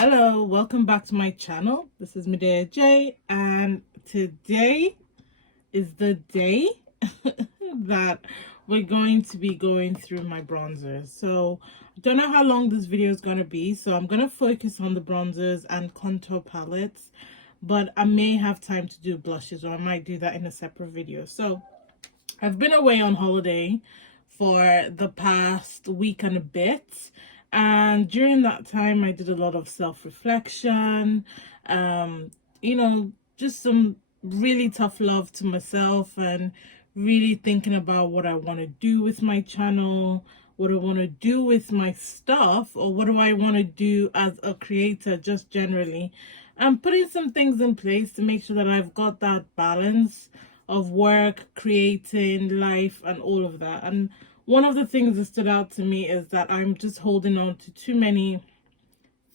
Hello, welcome back to my channel. This is menagerie, and today is the day that we're going to be going through my bronzers. So I don't know how long this video is going to be, so I'm going to focus on the bronzers and contour palettes, but I may have time to do blushes, or I might do that in a separate video. So I've been away on holiday for the past week and a bit, and during that time I did a lot of self-reflection, just some really tough love to myself, and really thinking about what I want to do with my channel, what I want to do with my stuff, or what do I want to do as a creator just generally. I'm putting some things in place to make sure that I've got that balance of work, creating, life, and all of that. And one of the things that stood out to me is that I'm just holding on to too many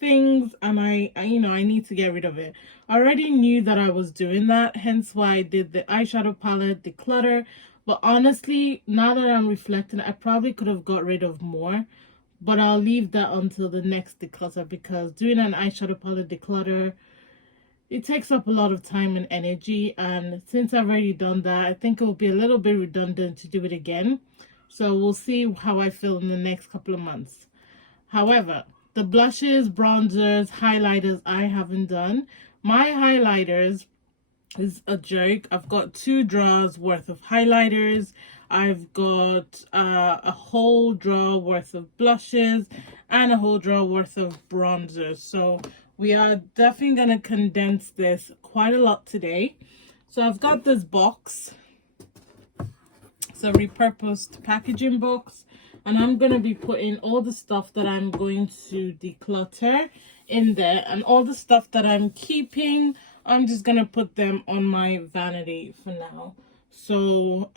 things, and I need to get rid of it. I already knew that I was doing that, hence why I did the eyeshadow palette declutter. But honestly, now that I'm reflecting, I probably could have got rid of more, but I'll leave that until the next declutter, because doing an eyeshadow palette declutter, it takes up a lot of time and energy, and since I've already done that, I think it will be a little bit redundant to do it again. So we'll see how I feel in the next couple of months. However, the blushes, bronzers, highlighters I haven't done. My highlighters is a joke. I've got 2 drawers worth of highlighters. I've got a whole drawer worth of blushes and a whole drawer worth of bronzers. So we are definitely going to condense this quite a lot today. So I've got this box. It's a repurposed packaging box, and I'm going to be putting all the stuff that I'm going to declutter in there, and all the stuff that I'm keeping, I'm just going to put them on my vanity for now. So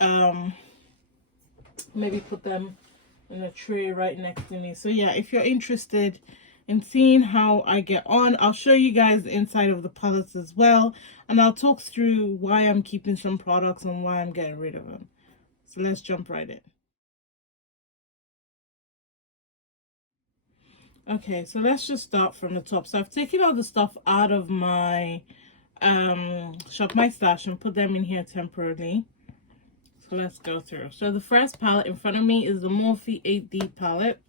maybe put them in a tray right next to me. So yeah, if you're interested in seeing how I get on, I'll show you guys the inside of the palettes as well, and I'll talk through why I'm keeping some products and why I'm getting rid of them. So let's jump right in. Okay, so let's just start from the top. So I've taken all the stuff out of my Shop My Stash and put them in here temporarily. So let's go through. So the first palette in front of me is the Morphe 8D palette.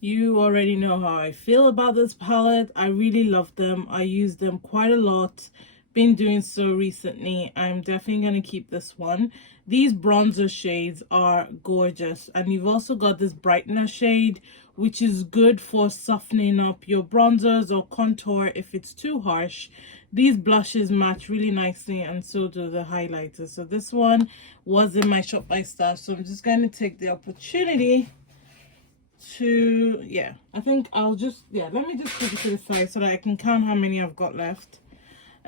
You already know how I feel about this palette. I really love them. I use them quite a lot. Been doing so recently. I'm definitely going to keep this one. These bronzer shades are gorgeous, and you've also got this brightener shade, which is good for softening up your bronzers or contour if it's too harsh. These blushes match really nicely, and so do the highlighters. So this one was in my Shop My Stash, so I'm just going to take the opportunity to, I think I'll just, let me just put it to the side so that I can count how many I've got left.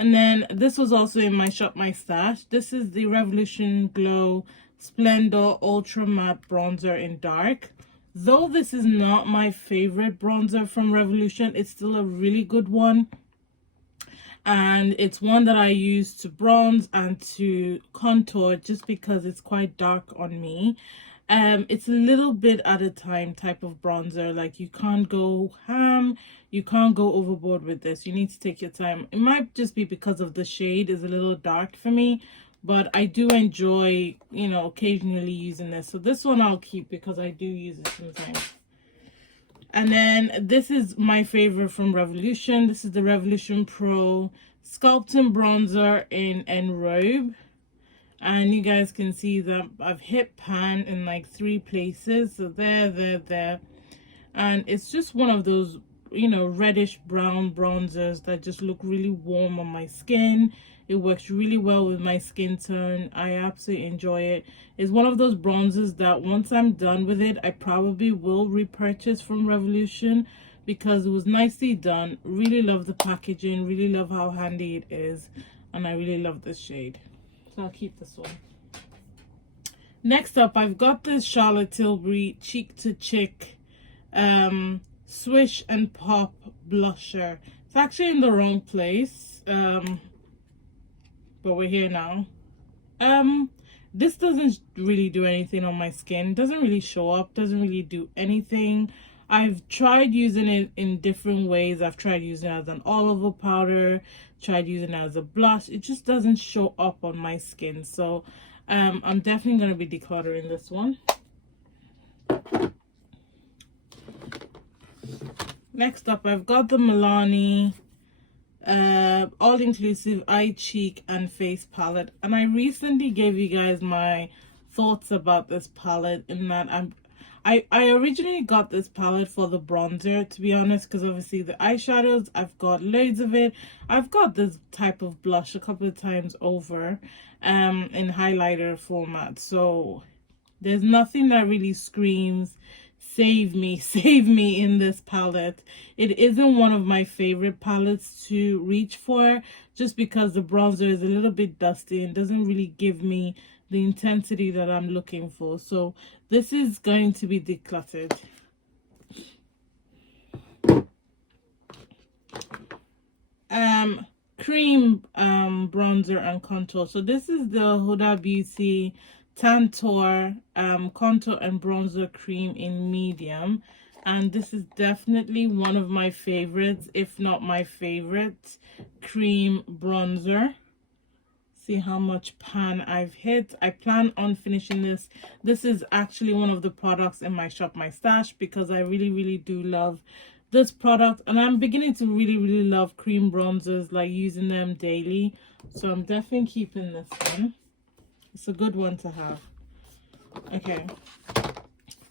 And then this was also in my Shop My Stash. This is the Revolution Glow Splendor Ultra Matte Bronzer in Dark. Though this is not my favorite bronzer from Revolution, it's still a really good one. And it's one that I use to bronze and to contour just because it's quite dark on me. It's a little bit at a time type of bronzer. Like, you can't go ham, you can't go overboard with this. You need to take your time. It might just be because of the shade is a little dark for me, but I do enjoy, occasionally using this. So this one I'll keep because I do use it sometimes. And then this is my favorite from Revolution. This is the Revolution Pro Sculpting Bronzer in Enrobe. And you guys can see that I've hit pan in like 3 places. So there. And it's just one of those, reddish brown bronzers that just look really warm on my skin. It works really well with my skin tone. I absolutely enjoy it. It's one of those bronzers that once I'm done with it, I probably will repurchase from Revolution because it was nicely done. Really love the packaging. Really love how handy it is. And I really love this shade. So I'll keep this one. Next up, I've got this Charlotte Tilbury Cheek to Chick Swish and Pop blusher. It's actually in the wrong place, but we're here now. This doesn't really do anything on my skin. Doesn't really show up, doesn't really do anything. I've tried using it in different ways. I've tried using it as an all over powder, tried using it as a blush. It just doesn't show up on my skin. So I'm definitely going to be decluttering this one. Next up, I've got the Milani all-inclusive eye, cheek and face palette, and I recently gave you guys my thoughts about this palette, in that I originally got this palette for the bronzer, to be honest, because obviously the eyeshadows, I've got loads of it. I've got this type of blush a couple of times over in highlighter format, so there's nothing that really screams save me in this palette. It isn't one of my favorite palettes to reach for, just because the bronzer is a little bit dusty and doesn't really give me the intensity that I'm looking for. So this is going to be decluttered. Cream bronzer and contour. So this is the Huda Beauty Tantour contour and bronzer cream in medium, and this is definitely one of my favorites, if not my favorite cream bronzer. See how much pan I've hit. I plan on finishing this. This is actually one of the products in my Shop My Stash, because I really do love this product, and I'm beginning to really love cream bronzers, like using them daily. So I'm definitely keeping this one. It's a good one to have. Okay,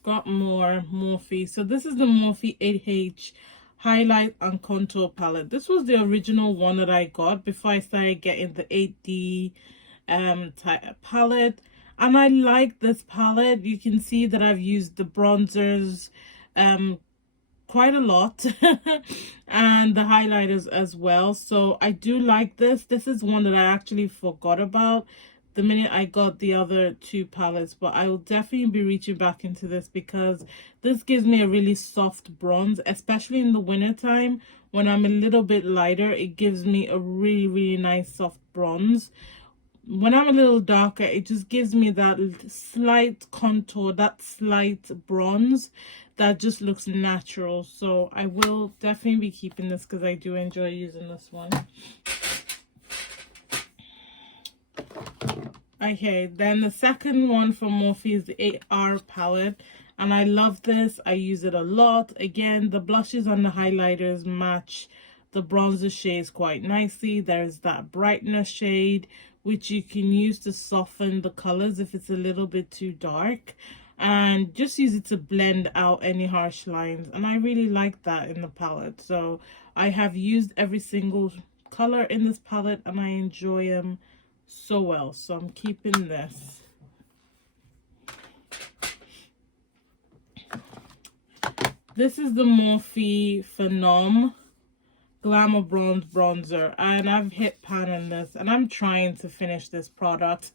got more Morphe. So this is the Morphe 8H highlight and contour palette. This was the original one that I got before I started getting the 8D type palette, and I like this palette. You can see that I've used the bronzers quite a lot and the highlighters as well, so I do like this. This is one that I actually forgot about the minute I got the other two palettes, but I will definitely be reaching back into this, because this gives me a really soft bronze, especially in the winter time when I'm a little bit lighter. It gives me a really nice soft bronze. When I'm a little darker, it just gives me that slight contour, that slight bronze that just looks natural. So I will definitely be keeping this, because I do enjoy using this one. Okay, then the second one from Morphe is the 8R palette, and I love this. I use it a lot. Again, the blushes and the highlighters match the bronzer shades quite nicely. There's that brightness shade, which you can use to soften the colors if it's a little bit too dark, and just use it to blend out any harsh lines, and I really like that in the palette. So I have used every single color in this palette, and I enjoy them so well, so I'm keeping this. This is the Morphe Phenom Glamour Bronze Bronzer, and I've hit pan on this, and I'm trying to finish this product.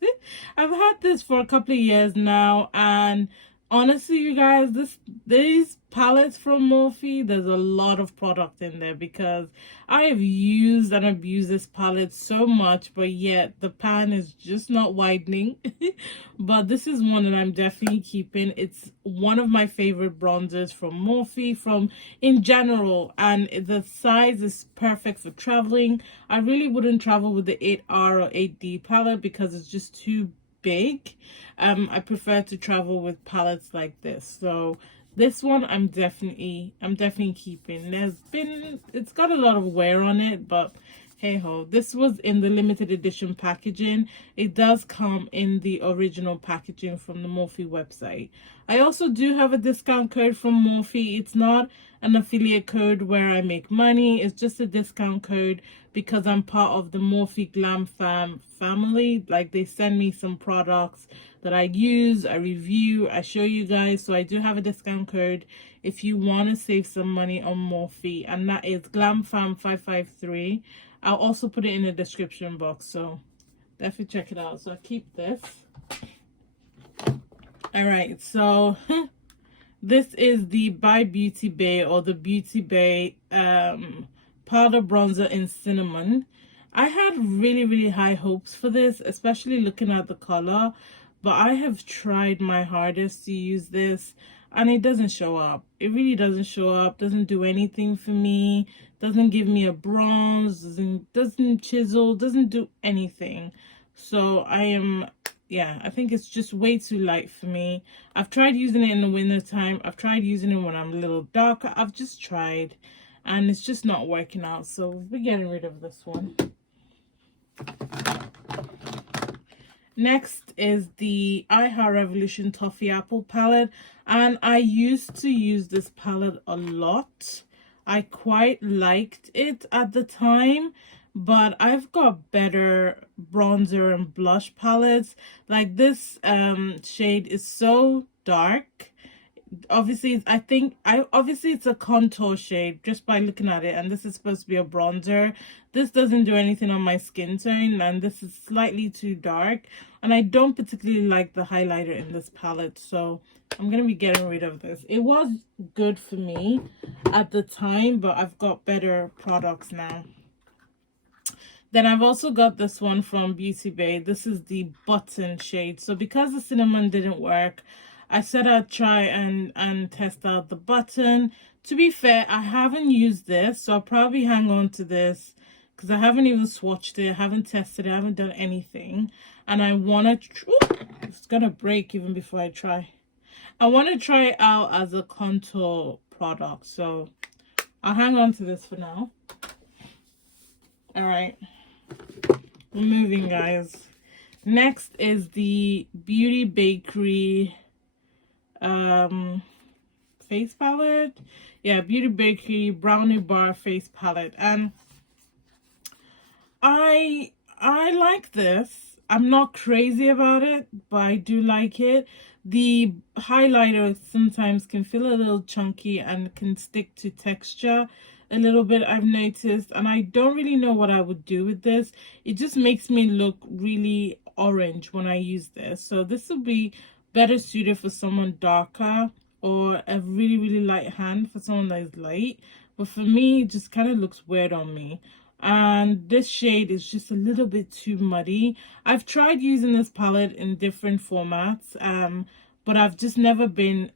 I've had this for a couple of years now, and honestly, you guys, these palettes from Morphe, there's a lot of product in there, because I have used and abused this palette so much, but yet the pan is just not widening. But this is one that I'm definitely keeping. It's one of my favorite bronzers from Morphe, from in general, and the size is perfect for traveling. I really wouldn't travel with the 8R or 8D palette, because it's just too big. I prefer to travel with palettes like this. So this one I'm definitely keeping. It's got a lot of wear on it, but hey ho. This was in the limited edition packaging. It does come in the original packaging from the Morphe website. I also do have a discount code from Morphe. It's not an affiliate code where I make money. It's just a discount code because I'm part of the Morphe Glam Fam family. Like, they send me some products that I use, I review, I show you guys. So I do have a discount code if you want to save some money on Morphe, and that is GlamFam553. I'll also put it in the description box, so definitely check it out. So I keep this. All right, so this is the by Beauty Bay, or the Beauty Bay powder bronzer in cinnamon. I had really high hopes for this, especially looking at the color, but I have tried my hardest to use this. and it doesn't show up. It really doesn't show up, doesn't do anything for me, doesn't give me a bronze, doesn't chisel, doesn't do anything. So yeah, I think it's just way too light for me. I've tried using it in the winter time. I've tried using it when I'm a little darker. I've just tried, and it's just not working out. So we're getting rid of this one. Next is the iHeart Revolution Toffee Apple palette, and I used to use this palette a lot. I quite liked it at the time, but I've got better bronzer and blush palettes. Like this shade is so dark. Obviously obviously it's a contour shade just by looking at it, and this is supposed to be a bronzer. This doesn't do anything on my skin tone, and this is slightly too dark, and I don't particularly like the highlighter in this palette, so I'm gonna be getting rid of this. It was good for me at the time, but I've got better products now. Then I've also got this one from Beauty Bay. This is the button shade. So because the cinnamon didn't work, I said I'd try and test out the button. To be fair, I haven't used this, so I'll probably hang on to this because I haven't even swatched it, I haven't tested it, I haven't done anything. And I want to, it's gonna break even before I try. I want to try it out as a contour product, so I'll hang on to this for now. All right, we're moving, guys. Next is the Beauty Bakery face palette. Yeah, Beauty Bakery Brownie Bar face palette, and I like this. I'm not crazy about it, but I do like it. The highlighter sometimes can feel a little chunky and can stick to texture a little bit, I've noticed, and I don't really know what I would do with this. It just makes me look really orange when I use this. So this will be better suited for someone darker, or a really light hand for someone that is light. But for me, it just kind of looks weird on me. And this shade is just a little bit too muddy. I've tried using this palette in different formats, but I've just never been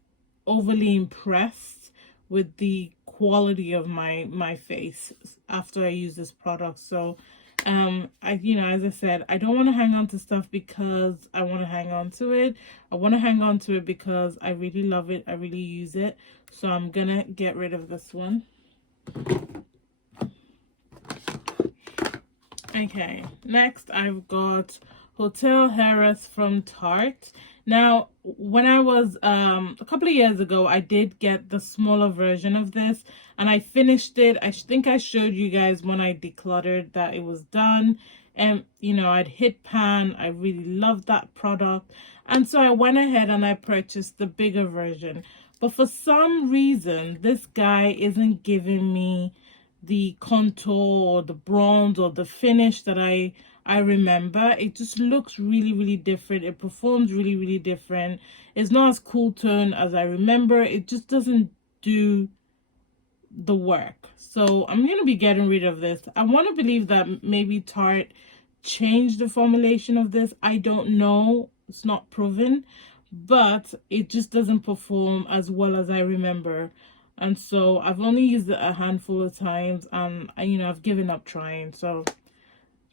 overly impressed with the quality of my face after I use this product. So as I said, I don't want to hang on to stuff because I want to hang on to it. I want to hang on to it because I really love it, I really use it. So I'm gonna get rid of this one. Okay, next I've got Hotel Heiress from Tarte. Now, when I was a couple of years ago, I did get the smaller version of this, and I finished it. I think I showed you guys when I decluttered that it was done, and I'd hit pan. I really loved that product, and so I went ahead and I purchased the bigger version. But for some reason, this guy isn't giving me the contour or the bronze or the finish that I remember. It just looks really different. It performs really different. It's not as cool tone as I remember. It just doesn't do the work. So I'm going to be getting rid of this. I want to believe that maybe Tarte changed the formulation of this. I don't know. It's not proven. But it just doesn't perform as well as I remember. And so I've only used it a handful of times, and I've given up trying. So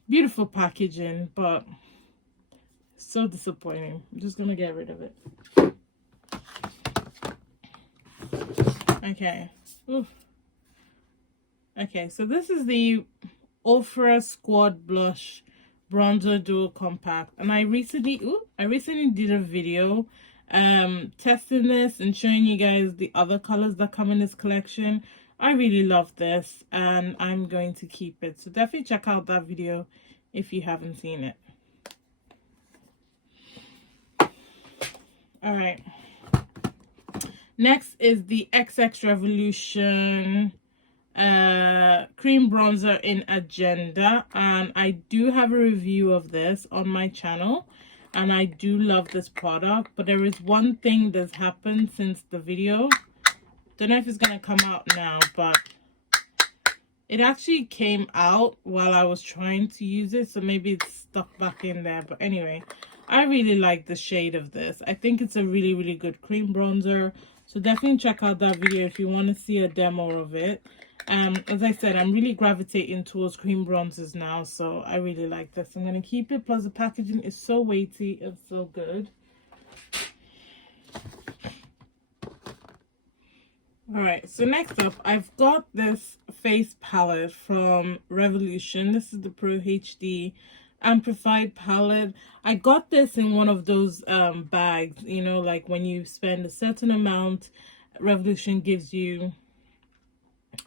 beautiful packaging, but so disappointing. I'm just gonna get rid of it. Okay. Oof. Okay, so this is the Ofra Squad Blush Bronzer Dual Compact, and I recently did a video testing this and showing you guys the other colors that come in this collection. I really love this, and I'm going to keep it, so definitely check out that video if you haven't seen it. All right, next is the XX Revolution cream bronzer in Agenda, and I do have a review of this on my channel, and I do love this product. But there is one thing that's happened since the video. Don't know if it's gonna come out now, but it actually came out while I was trying to use it, so maybe it's stuck back in there. But anyway, I really like the shade of this. I think it's a really good cream bronzer. So definitely check out that video if you want to see a demo of it. As I said, I'm really gravitating towards cream bronzers now, so I really like this. I'm going to keep it, plus the packaging is so weighty, it's so good. Alright, so next up, I've got this face palette from Revolution. This is the Pro HD Amplified palette. I got this in one of those bags, you know, like when you spend a certain amount, Revolution gives you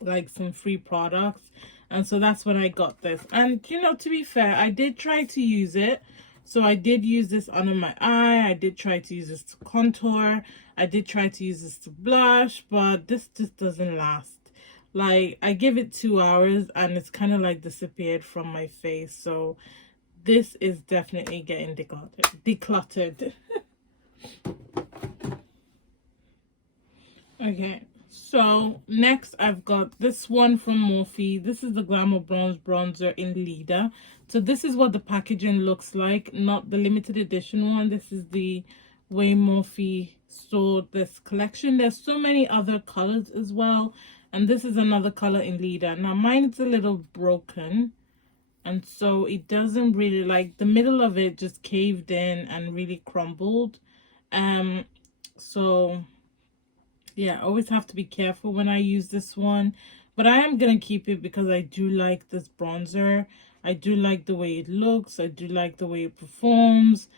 like some free products, and so that's when I got this. And you know, to be fair, I did try to use it. So I did use this under my eye, I did try to use this to contour, I did try to use this to blush, but this just doesn't last. Like, I give it 2 hours and it's kind of like disappeared from my face. So this is definitely getting decluttered. Okay, so next I've got this one from Morphe. This is the Glamour Bronze Bronzer in Leader. So this is what the packaging looks like, not the limited edition one. This is the way Morphe stored this collection. There's so many other colors as well, and this is another color in Leader. Now mine is a little broken, and so it doesn't really, like, the middle of it just caved in and really crumbled. So yeah, I always have to be careful when I use this one, but I am gonna keep it because I do like this bronzer. I do like the way it looks, I do like the way it performs.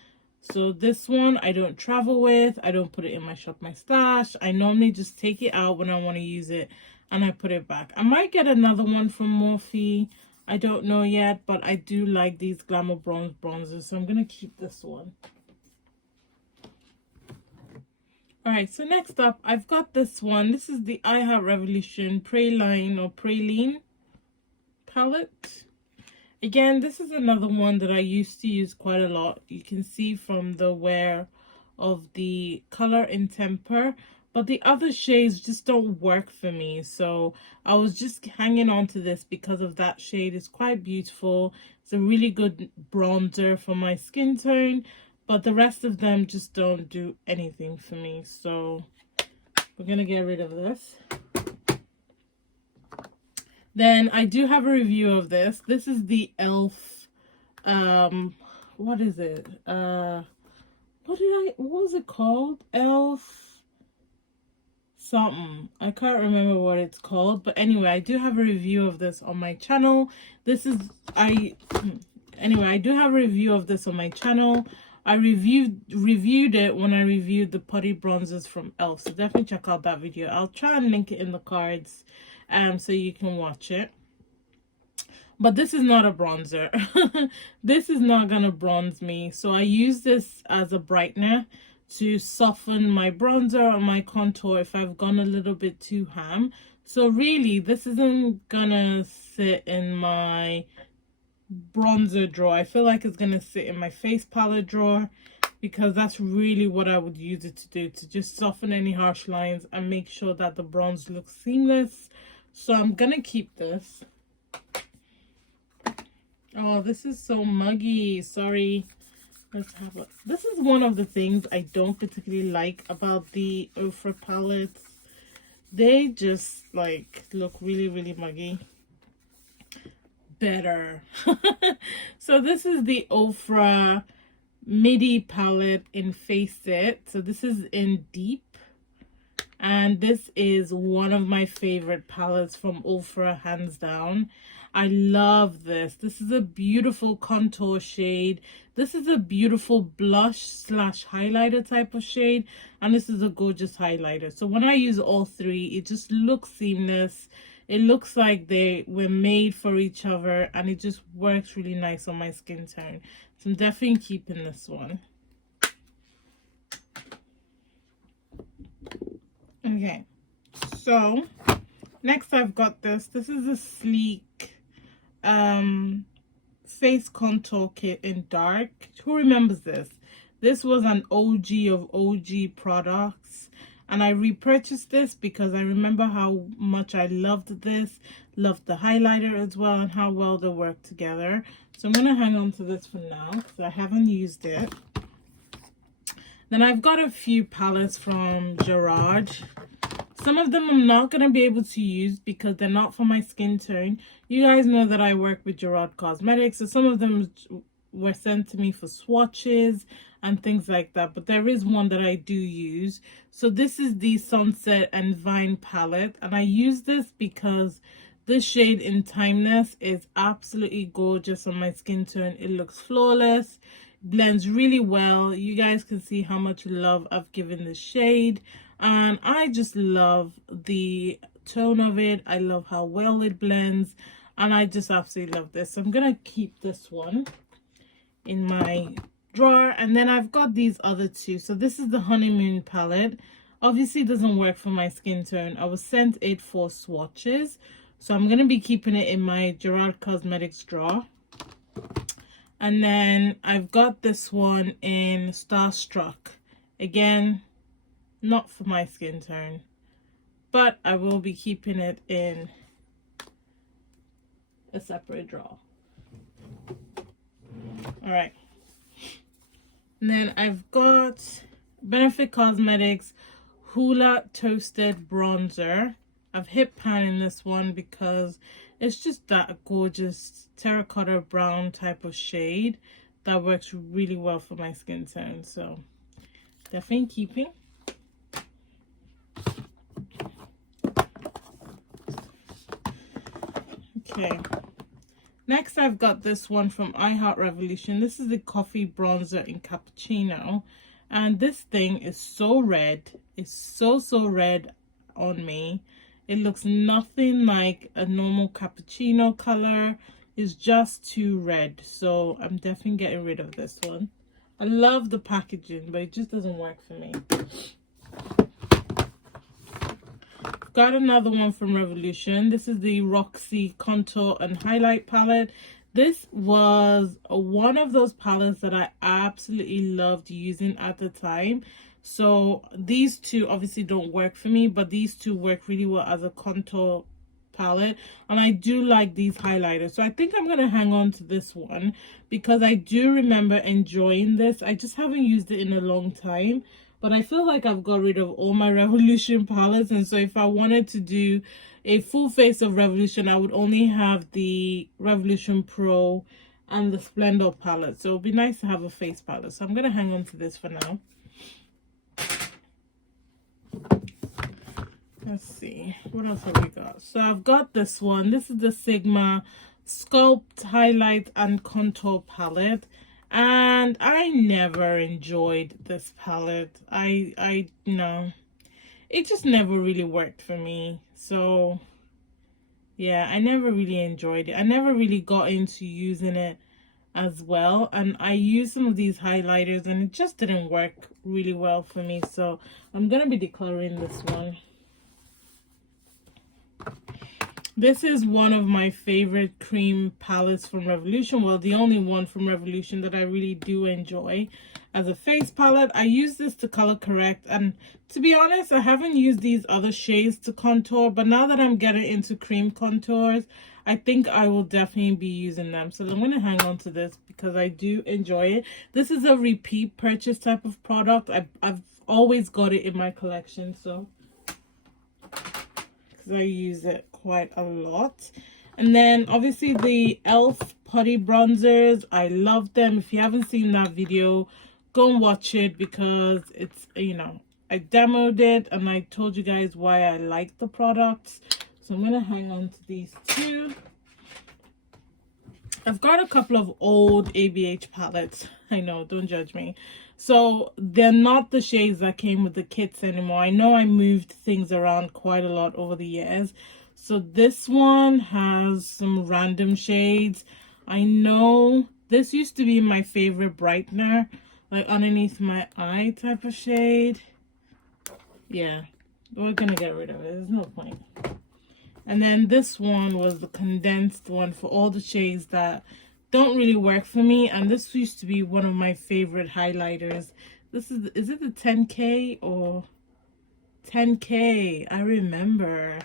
So this one I don't travel with, I don't put it in my Shop My Stash. I normally just take it out when I want to use it and I put it back. I might get another one from Morphe, I don't know yet, but I do like these Glamour Bronze bronzers, so I'm gonna keep this one. Alright, so next up, I've got this one. This is the I Heart Revolution Praline or Praline palette. Again, this is another one that I used to use quite a lot. You can see from the wear of the color in Temper, but the other shades just don't work for me. So I was just hanging on to this because of that shade. It's quite beautiful. It's a really good bronzer for my skin tone, but the rest of them just don't do anything for me. So we're gonna get rid of this. Then I do have a review of this. This is the e.l.f. What is it? What was it called? e.l.f. something. I can't remember what it's called, but anyway, I do have a review of this on my channel. Anyway, I do have a review of this on my channel. I reviewed it when I reviewed the putty bronzers from e.l.f. So definitely check out that video. I'll try and link it in the cards so you can watch it. But this is not a bronzer. This is not gonna bronze me. So I use this as a brightener to soften my bronzer or my contour if I've gone a little bit too ham. So really, this isn't gonna sit in my bronzer drawer. I feel like it's gonna sit in my face palette drawer, because that's really what I would use it to do, to just soften any harsh lines and make sure that the bronze looks seamless. So I'm gonna keep this. Oh, this is so muggy. Sorry. Let's have a... This is one of the things I don't particularly like about the Ofra palettes. They just like look really, really muggy. Better. So this is the Ofra Midi palette in Face It. So this is in Deep. And this is one of my favorite palettes from Ofra, hands down. I love this. This is a beautiful contour shade. This is a beautiful blush slash highlighter type of shade. And this is a gorgeous highlighter. So when I use all three, it just looks seamless. It looks like they were made for each other. And it just works really nice on my skin tone. So I'm definitely keeping this one. Okay, so next I've got this. This is a sleek face contour kit in dark. Who remembers this? This was an OG of OG products, and I repurchased this because I remember how much I loved this, loved the highlighter as well, and how well they work together. So I'm gonna hang on to this for now because I haven't used it. Then I've got a few palettes from Gerard. Some of them I'm not going to be able to use because they're not for my skin tone. You guys know that I work with Gerard Cosmetics, so some of them were sent to me for swatches and things like that, but there is one that I do use. So this is the Sunset and Vine palette, and I use this because this shade in Timeless is absolutely gorgeous on my skin tone. It looks flawless, blends really well. You guys can see how much love I've given this shade, and I just love the tone of it. I love how well it blends, and I just absolutely love this. So I'm gonna keep this one in my drawer, and then I've got these other two. So this is the Honeymoon palette. Obviously it doesn't work for my skin tone. I was sent it for swatches, so I'm gonna be keeping it in my Gerard Cosmetics drawer. And then I've got this one in Starstruck. Again, not for my skin tone, but I will be keeping it in a separate drawer. All right. And then I've got Benefit Cosmetics Hula Toasted Bronzer. I've hit pan in this one because it's just that gorgeous terracotta brown type of shade that works really well for my skin tone. So definitely keeping. Okay. Next, I've got this one from I Heart Revolution. This is the Coffee Bronzer in Cappuccino. And this thing is so red. It's so red on me. It looks nothing like a normal cappuccino color. It's just too red. So I'm definitely getting rid of this one. I love the packaging, but it just doesn't work for me. Got another one from Revolution. This is the Roxy Contour and Highlight palette. This was one of those palettes that I absolutely loved using at the time. So these two obviously don't work for me, but these two work really well as a contour palette, and I do like these highlighters. So I think I'm going to hang on to this one because I do remember enjoying this. I just haven't used it in a long time. But I feel like I've got rid of all my Revolution palettes. And so if I wanted to do a full face of Revolution, I would only have the Revolution Pro and the Splendor palette. So it would be nice to have a face palette. So I'm going to hang on to this for now. Let's see. What else have we got? So I've got this one. This is the Sigma Sculpt Highlight and Contour palette. And I never enjoyed this palette. No, it just never really worked for me. So yeah, I never really enjoyed it. I never really got into using it as well. And I used some of these highlighters and it just didn't work really well for me. So I'm going to be decluttering this one. This is one of my favorite cream palettes from Revolution. Well, the only one from Revolution that I really do enjoy as a face palette. I use this to color correct. And to be honest, I haven't used these other shades to contour. But now that I'm getting into cream contours, I think I will definitely be using them. So I'm going to hang on to this because I do enjoy it. This is a repeat purchase type of product. I've always got it in my collection. So because I use it quite a lot. And then obviously the e.l.f. putty bronzers, I love them. If you haven't seen that video, go and watch it because it's, you know, I demoed it and I told you guys why I like the products. So I'm gonna hang on to these two. I've got a couple of old ABH palettes. I know, don't judge me. So they're not the shades that came with the kits anymore. I know I moved things around quite a lot over the years. So this one has some random shades. I know this used to be my favorite brightener, like underneath my eye type of shade. Yeah, we're gonna get rid of it. There's no point. And then this one was the condensed one for all the shades that don't really work for me. And this used to be one of my favorite highlighters. This is it the 10K or 10K? I remember.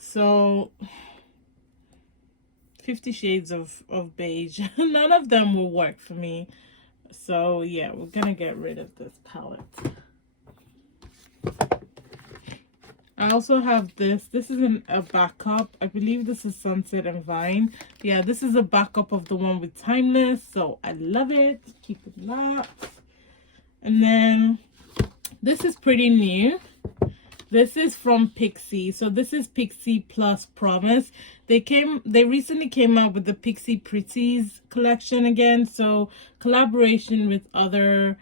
So 50 Shades of Beige. None of them will work for me. So yeah, we're gonna get rid of this palette. I also have this. This isn't a backup. I believe this is Sunset and Vine. Yeah, this is a backup of the one with Timeless. So I love it. Keep it locked. And then this is pretty new. This is from Pixie. So this is Pixie Plus Promise. They recently came out with the Pixie Pretties collection again. So collaboration with other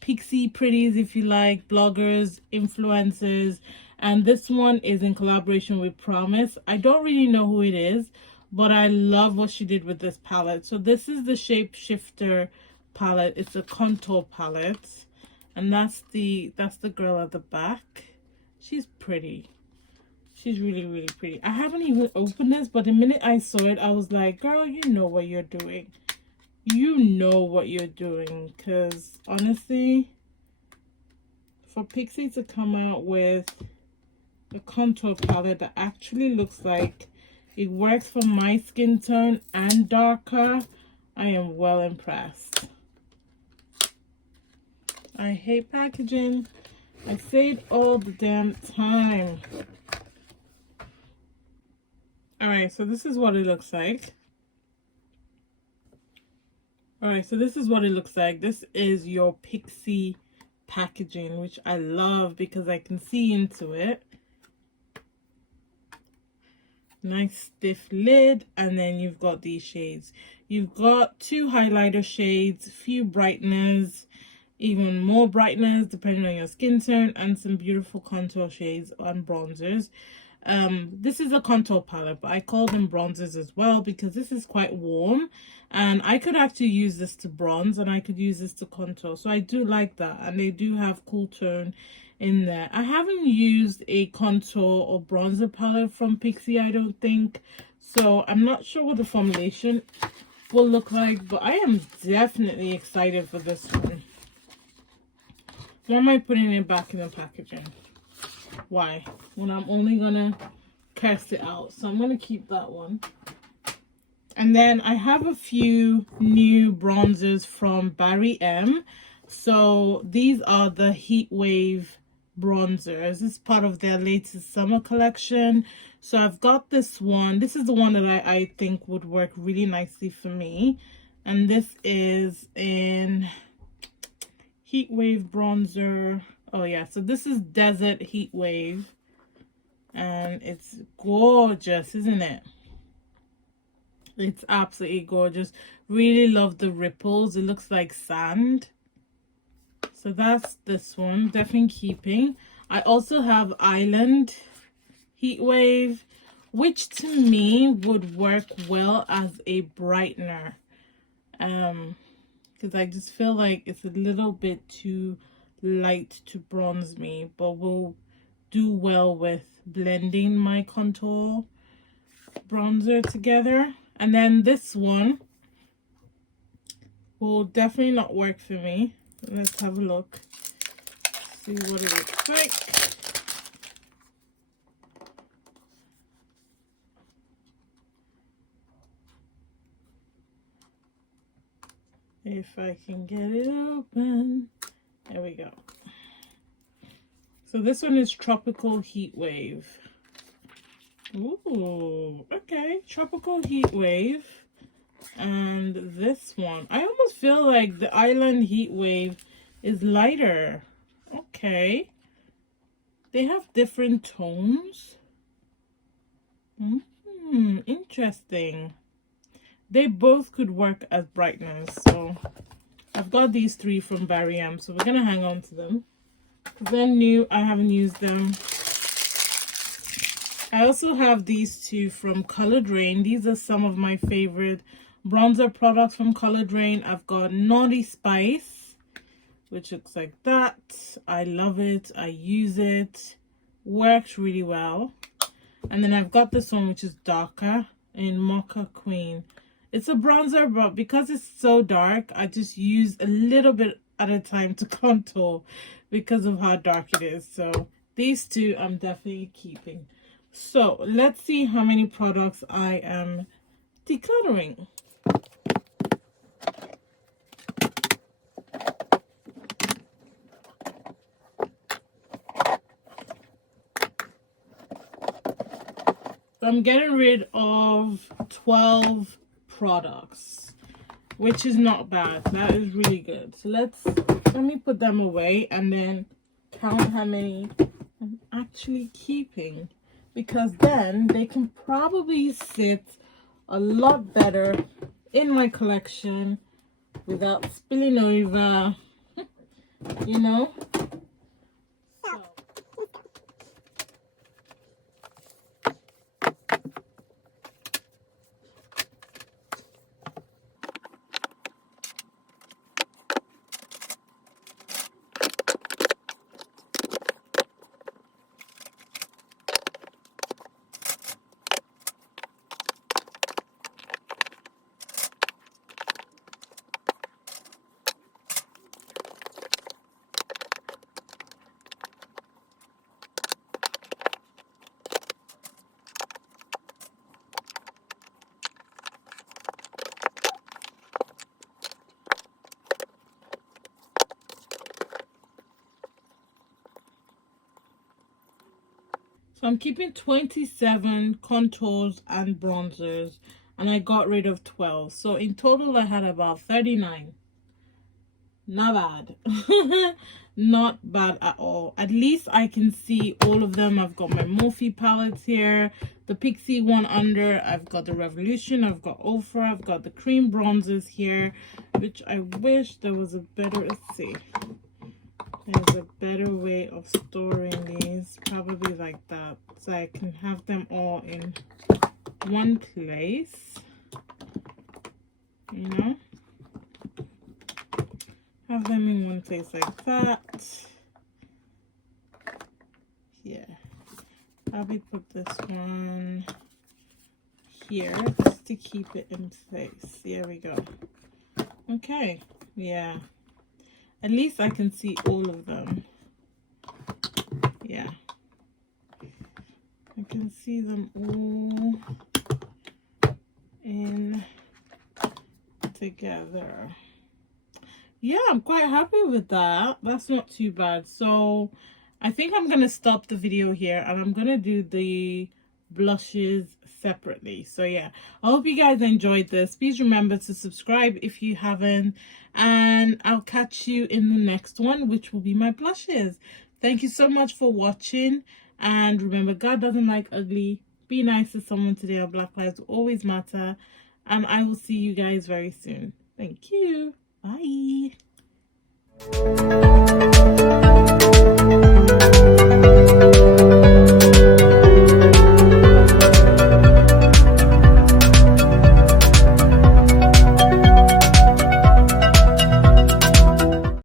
Pixie Pretties, if you like, bloggers, influencers. And this one is in collaboration with Promise. I don't really know who it is, but I love what she did with this palette. So this is the Shape Shifter palette. It's a contour palette. And that's the girl at the back. She's pretty. She's really, really pretty. I haven't even opened this, but the minute I saw it, I was like, girl, you know what you're doing. You know what you're doing. Because honestly, for Pixie to come out with a contour palette that actually looks like it works for my skin tone and darker, I am well impressed. I hate packaging. I say it all the damn time. Alright, so this is what it looks like. Alright, so this is what it looks like. This is your Pixie packaging, which I love because I can see into it. Nice stiff lid, and then you've got these shades. You've got 2 highlighter shades, few brighteners, even more brightness depending on your skin tone, and some beautiful contour shades and bronzers. This is a contour palette, but I call them bronzers as well because this is quite warm, and I could actually use this to bronze and I could use this to contour, so I do like that. And they do have cool tone in there. I haven't used a contour or bronzer palette from Pixie, I don't think, so I'm not sure what the formulation will look like, but I am definitely excited for this one. Why am I putting it back in the packaging? Why? When I'm only gonna cast it out. So I'm gonna keep that one. And then I have a few new bronzers from Barry M. So these are the Heat Wave bronzers. This is part of their latest summer collection. So I've got this one. This is the one that I think would work really nicely for me. And this is in Heat Wave bronzer. Oh yeah, so this is Desert Heat Wave. And it's gorgeous, isn't it? It's absolutely gorgeous. Really love the ripples. It looks like sand. So that's this one. Definitely keeping. I also have Island Heat Wave, which to me would work well as a brightener. Because I just feel like it's a little bit too light to bronze me, but will do well with blending my contour bronzer together. And then this one will definitely not work for me. Let's have a look, see what it looks like. If I can get it open. There we go. So this one is Tropical Heat Wave. Ooh, okay. Tropical Heat Wave. And this one, I almost feel like the Island Heat Wave is lighter. Okay. They have different tones. Interesting. They both could work as brighteners. So I've got these 3 from Barry M, so we're gonna hang on to them. They're new. I haven't used them. I also have these 2 from Colored Rain. These are some of my favorite bronzer products from Colored Rain. I've got Naughty Spice, which looks like that. I love it. I use it. Works really well. And then I've got this one, which is darker, in Mocha Queen. It's a bronzer, but because it's so dark, I just use a little bit at a time to contour because of how dark it is. So these 2 I'm definitely keeping. So let's see how many products I am decluttering. So I'm getting rid of 12 products, which is not bad. That is really good. So let me put them away and then count how many I'm actually keeping, because then they can probably sit a lot better in my collection without spilling over, you know. So I'm keeping 27 contours and bronzers, and I got rid of 12. So in total I had about 39. Not bad. Not bad at all. At least I can see all of them. I've got my Morphe palettes here, the Pixie one under, I've got the Revolution, I've got Ofra, I've got the cream bronzers here, which I wish there was a better, let's see, there's a better way of storing these, probably like that, so I can have them all in one place, you know. Have them in one place like that. Yeah, probably put this one here just to keep it in place. There we go. Okay, yeah, at least I can see all of them. Yeah, I can see them all in together. Yeah, I'm quite happy with that. That's not too bad. So I think I'm gonna stop the video here and I'm gonna do the blushes separately. So yeah, I hope you guys enjoyed this. Please remember to subscribe if you haven't, and I'll catch you in the next one, which will be my blushes. Thank you so much for watching, and remember, God doesn't like ugly. Be nice to someone today, or Black Lives will always matter, and I will see you guys very soon. Thank you. Bye.